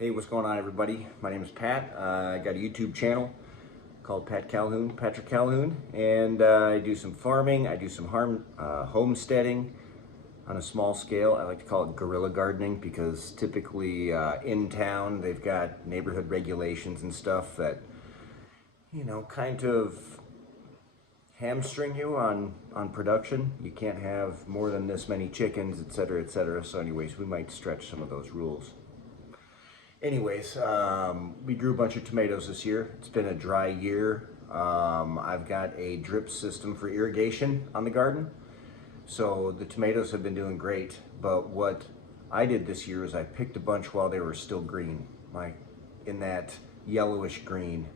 Hey, what's going on, everybody? My name is Pat. I got a YouTube channel called Patrick Calhoun, and I do some farming. I do some homesteading on a small scale. I like to call it guerrilla gardening because typically in town they've got neighborhood regulations and stuff that, kind of hamstring you on production. You can't have more than this many chickens, etc., etc. So anyways, we might stretch some of those rules. Anyways, we grew a bunch of tomatoes this year. It's been a dry year. I've got a drip system for irrigation on the garden. So the tomatoes have been doing great. But what I did this year is I picked a bunch while they were still green, like in that yellowish green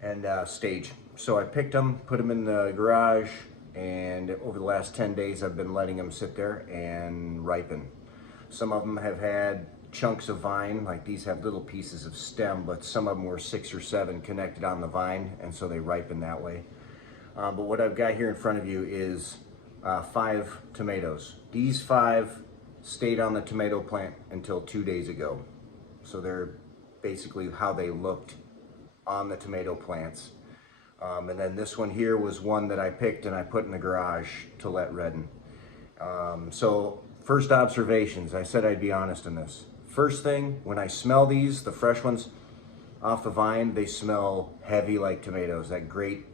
and stage. So I picked them, put them in the garage, and over the last 10 days I've been letting them sit there and ripen. Some of them have had chunks of vine, like these have little pieces of stem, but some of them were 6 or 7 connected on the vine, and so they ripen that way. But what I've got here in front of you is 5 tomatoes. These 5 stayed on the tomato plant until 2 days ago. So they're basically how they looked on the tomato plants. And then this one here was one that I picked and I put in the garage to let redden. So first observations, I said I'd be honest in this. First thing, when I smell these, the fresh ones off the vine, they smell heavy like tomatoes, that great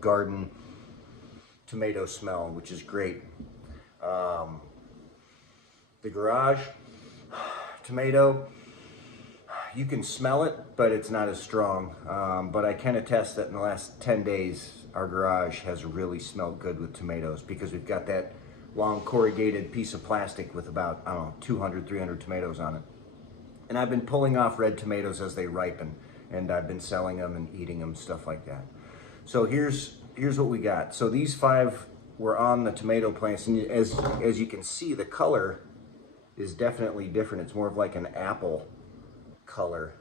garden tomato smell, which is great. The garage tomato, you can smell it, but it's not as strong. But I can attest that in the last 10 days, our garage has really smelled good with tomatoes because we've got that long corrugated piece of plastic with about, I don't know, 200, 300 tomatoes on it. And I've been pulling off red tomatoes as they ripen, and I've been selling them and eating them, stuff like that. So here's what we got. So these 5 were on the tomato plants, and as you can see, the color is definitely different. It's more of like an apple color.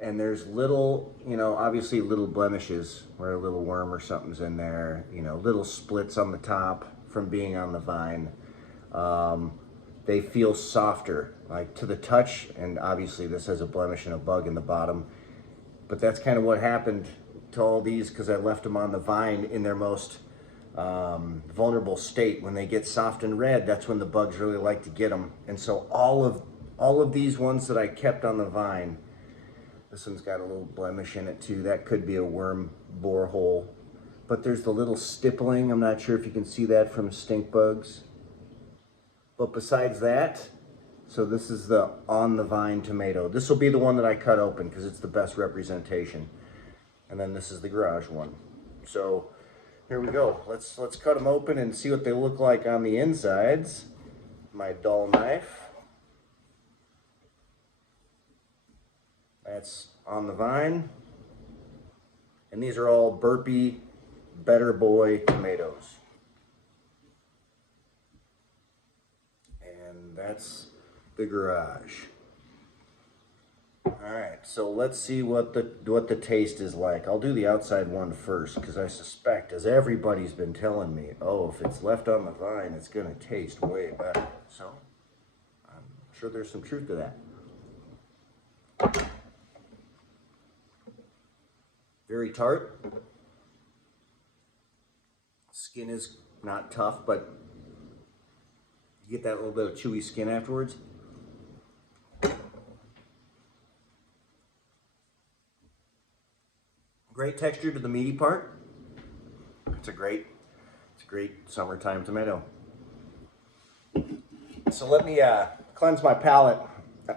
And there's little, obviously little blemishes where a little worm or something's in there, little splits on the top from being on the vine. They feel softer, like to the touch, and obviously this has a blemish and a bug in the bottom. But that's kind of what happened to all these because I left them on the vine in their most vulnerable state. When they get soft and red, that's when the bugs really like to get them. And so all of these ones that I kept on the vine, this one's got a little blemish in it too. That could be a worm borehole. But there's the little stippling. I'm not sure if you can see that from stink bugs. But besides that, so this is the on the vine tomato. This will be the one that I cut open because it's the best representation. And then this is the garage one. So here we go. Let's cut them open and see what they look like on the insides. My dull knife. That's on the vine. And these are all Burpee Better Boy tomatoes. And that's the garage. All right, so let's see what the taste is like. I'll do the outside one first because I suspect, as everybody's been telling me, oh, if it's left on the vine, it's gonna taste way better. So I'm sure there's some truth to that. Very tart. Skin is not tough, but you get that little bit of chewy skin afterwards. Great texture to the meaty part. It's a great summertime tomato. So let me cleanse my palate. I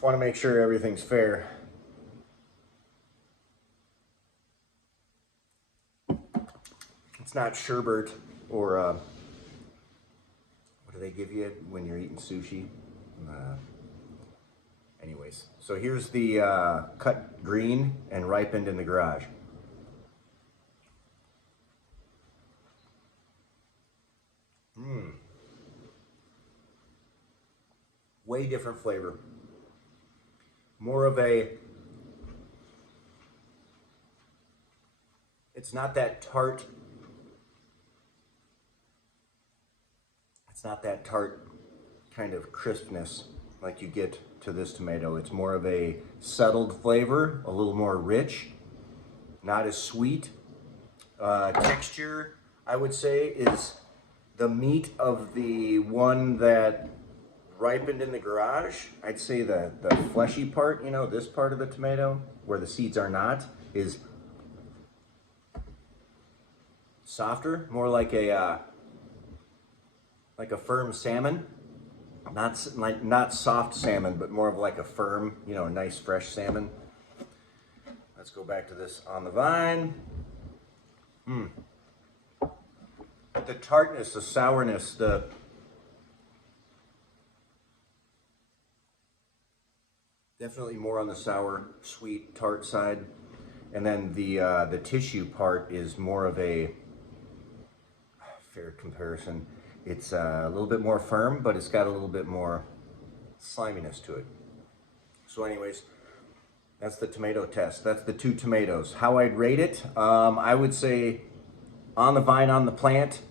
want to make sure everything's fair. It's not sherbet or what do they give you when you're eating sushi? Anyways, so here's the cut green and ripened in the garage. Way different flavor. More of a, it's not that tart. It's not that tart kind of crispness like you get to this tomato. It's more of a settled flavor, a little more rich, not as sweet. Texture, I would say, is the meat of the one that ripened in the garage. I'd say the fleshy part, you know, this part of the tomato where the seeds are not, is softer, more like a firm salmon. Not soft salmon, but more of like a firm, you know, a nice fresh salmon. Let's go back to this on the vine. The tartness, the sourness, definitely more on the sour, sweet, tart side. And then the tissue part is more of a fair comparison. It's a little bit more firm, but it's got a little bit more sliminess to it. So anyways, that's the tomato test. That's the 2 tomatoes. How I'd rate it, I would say on the vine, on the plant,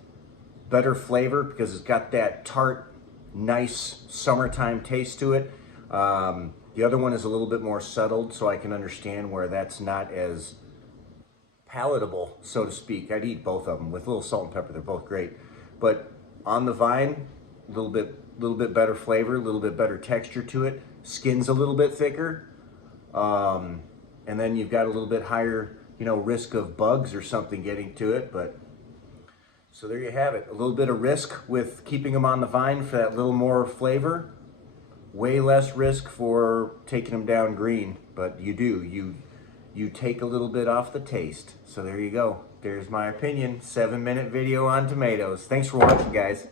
better flavor because it's got that tart, nice summertime taste to it. The other one is a little bit more settled, so I can understand where that's not as palatable, so to speak. I'd eat both of them with a little salt and pepper. They're both great. But on the vine, a little bit better flavor, a little bit better texture to it. Skin's a little bit thicker. And then you've got a little bit higher, you know, risk of bugs or something getting to it. But so there you have it. A little bit of risk with keeping them on the vine for that little more flavor. Way less risk for taking them down green, but you take a little bit off the taste. So there you go. There's my opinion. 7-minute video on tomatoes. Thanks for watching, guys.